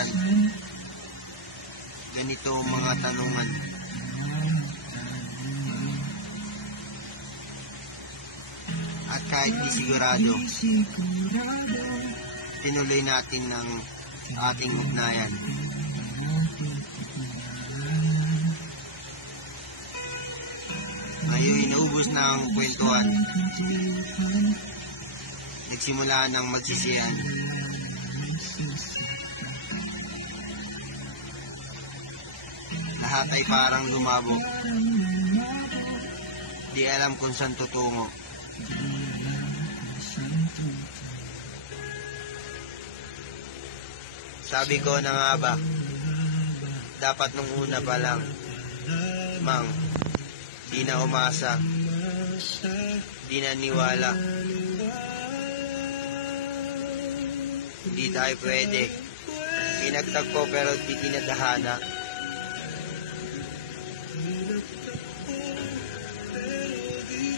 pag-aaral. Ganito ang mga tanungan. At kahit di sigurado, tinuloy natin ng ating ugnayan. Ngayon inuubos na ang kwentuhan. Nagsimula ng magsisiyan. Lahat ay parang lumabo. Di alam kung saan tutungo. Sabi ko na nga ba, dapat nung una pa lang, Mang, di na umasa, di na niwala. Hindi tayo pwede. Pinagtagpo pero di tinadhana.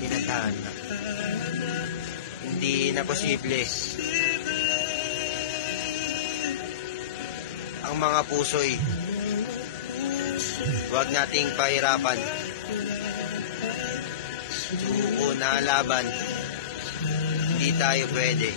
Tinadhana. Hindi na posible. Ang mga puso'y huwag nating pahirapan. Suko na laban. Hindi tayo pwede.